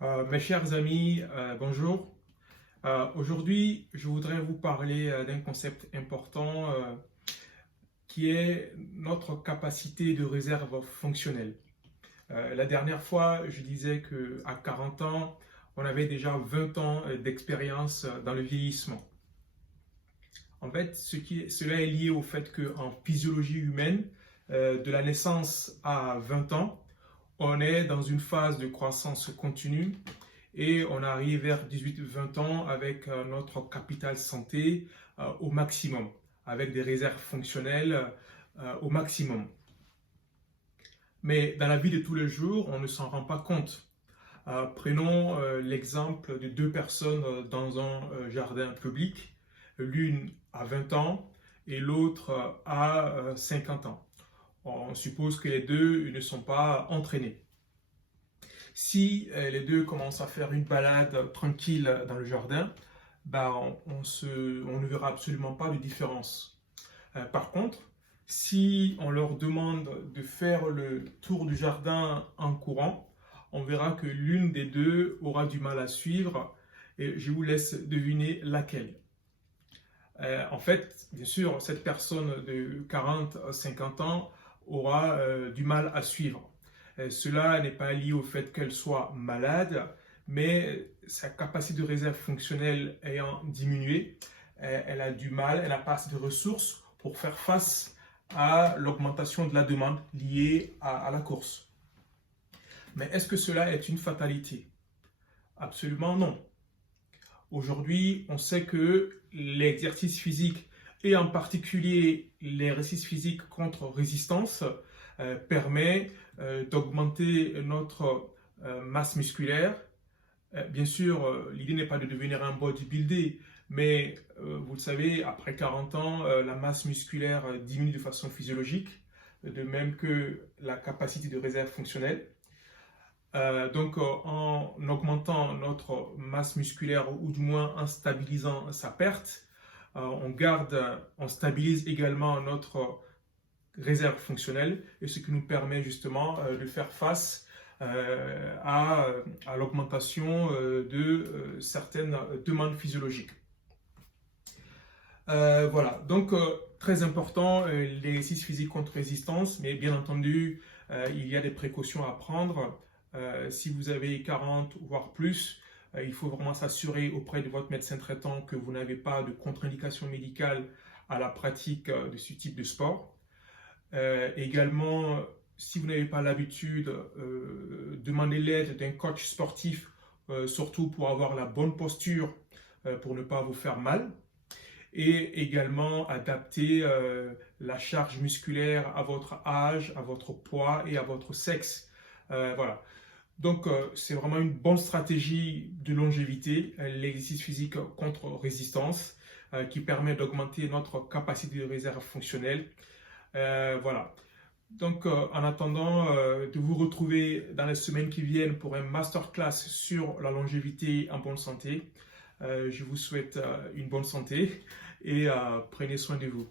Mes chers amis, bonjour. Aujourd'hui, je voudrais vous parler d'un concept important qui est notre capacité de réserve fonctionnelle. La dernière fois, je disais qu'à 40 ans, on avait déjà 20 ans d'expérience dans le vieillissement. En fait, cela est lié au fait qu'en physiologie humaine, de la naissance à 20 ans, on est dans une phase de croissance continue et on arrive vers 18-20 ans avec notre capital santé au maximum, avec des réserves fonctionnelles au maximum. Mais dans la vie de tous les jours, on ne s'en rend pas compte. Prenons l'exemple de deux personnes dans un jardin public, l'une à 20 ans et l'autre à 50 ans. On suppose que les deux ne sont pas entraînés. Si les deux commencent à faire une balade tranquille dans le jardin, on ne verra absolument pas de différence. Par contre, si on leur demande de faire le tour du jardin en courant, on verra que l'une des deux aura du mal à suivre et je vous laisse deviner laquelle. En fait, bien sûr, cette personne de 40 à 50 ans aura du mal à suivre. Cela n'est pas lié au fait qu'elle soit malade, mais sa capacité de réserve fonctionnelle ayant diminué, elle a du mal, elle n'a pas assez de ressources pour faire face à l'augmentation de la demande liée à la course. Mais est-ce que cela est une fatalité? Absolument non. Aujourd'hui, on sait que l'exercice physique, et en particulier l'exercice physique contre résistance, permet d'augmenter notre masse musculaire. Bien sûr, l'idée n'est pas de devenir un bodybuilder, mais vous le savez, après 40 ans, la masse musculaire diminue de façon physiologique, de même que la capacité de réserve fonctionnelle. Donc, en augmentant notre masse musculaire ou du moins en stabilisant sa perte, on stabilise également notre réserve fonctionnelle et ce qui nous permet justement de faire face à l'augmentation de certaines demandes physiologiques. Voilà, donc très important, l'exercice physique contre résistance, mais bien entendu, il y a des précautions à prendre. Si vous avez 40 voire plus, il faut vraiment s'assurer auprès de votre médecin traitant que vous n'avez pas de contre-indication médicale à la pratique de ce type de sport. Également, si vous n'avez pas l'habitude, demandez l'aide d'un coach sportif, surtout pour avoir la bonne posture, pour ne pas vous faire mal. Et également adapter la charge musculaire à votre âge, à votre poids et à votre sexe. Voilà. Donc, c'est vraiment une bonne stratégie de longévité, l'exercice physique contre résistance, qui permet d'augmenter notre capacité de réserve fonctionnelle. Voilà. Donc, en attendant de vous retrouver dans les semaines qui viennent pour un masterclass sur la longévité en bonne santé, je vous souhaite une bonne santé et prenez soin de vous.